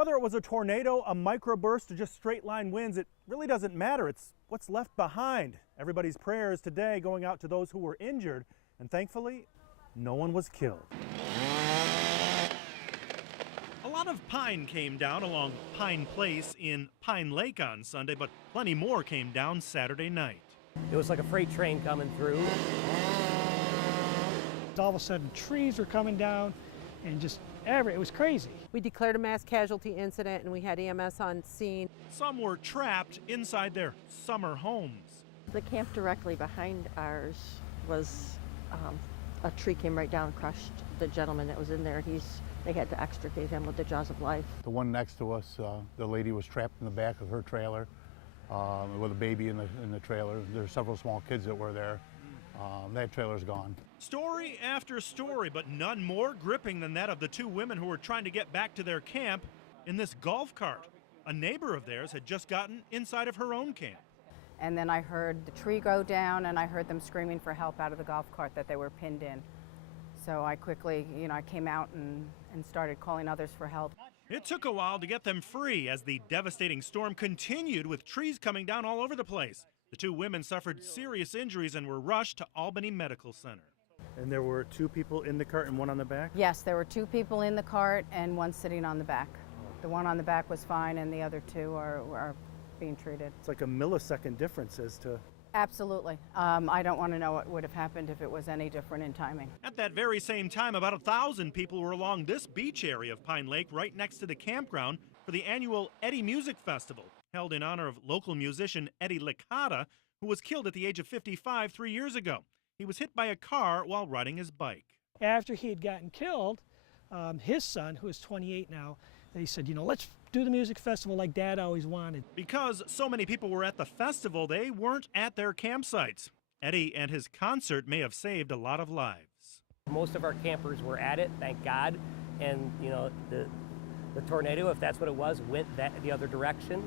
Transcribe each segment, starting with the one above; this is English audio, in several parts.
Whether it was a tornado, a microburst, or just straight line winds, it really doesn't matter. It's what's left behind. Everybody's prayers today going out to those who were injured, and thankfully, no one was killed. A lot of pine came down along Pine Place in Pine Lake on Sunday, but plenty more came down Saturday night. It was like a freight train coming through. All of a sudden, trees were coming down, and it was crazy. We declared a mass casualty incident, and we had EMS on scene. Some were trapped inside their summer homes. The camp directly behind ours was a tree came right down and crushed the gentleman that was in there. They had to extricate him with the jaws of life. The one next to us, the lady was trapped in the back of her trailer with a baby in the trailer. There's several small kids that were there. That trailer's gone. Story after story, but none more gripping than that of the two women who were trying to get back to their camp in this golf cart. A neighbor of theirs had just gotten inside of her own camp. And then I heard the tree go down, and I heard them screaming for help out of the golf cart that they were pinned in. So I quickly, I came out and started calling others for help. It took a while to get them free as the devastating storm continued with trees coming down all over the place. The two women suffered serious injuries and were rushed to Albany Medical Center. And there were two people in the cart and one on the back? Yes, there were two people in the cart and one sitting on the back. The one on the back was fine, and the other two are being treated. It's like a millisecond difference as to... Absolutely. I don't want to know what would have happened if it was any different in timing. At that very same time, about 1,000 people were along this beach area of Pine Lake right next to the campground for the annual Eddie Music Festival, held in honor of local musician Eddie Licata, who was killed at the age of 55 3 years ago. He was hit by a car while riding his bike. After he had gotten killed, his son, who is 28 now, they said, let's do the music festival like Dad always wanted. Because so many people were at the festival, they weren't at their campsites. Eddie and his concert may have saved a lot of lives. Most of our campers were at it, thank God. And, the tornado, if that's what it was, went the other direction.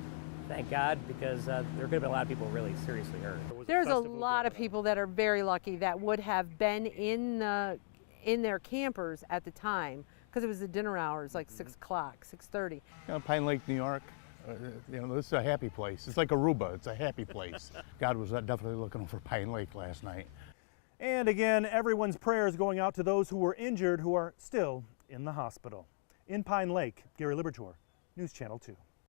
Thank God, because there could have been a lot of people really seriously hurt. There's a lot of people that are very lucky that would have been in their campers at the time, because it was the dinner hours, like 6 o'clock, 6:30. Pine Lake, New York, this is a happy place. It's like Aruba, it's a happy place. God was definitely looking over Pine Lake last night. And again, everyone's prayers going out to those who were injured who are still in the hospital. In Pine Lake, Gary Libertor, News Channel 2.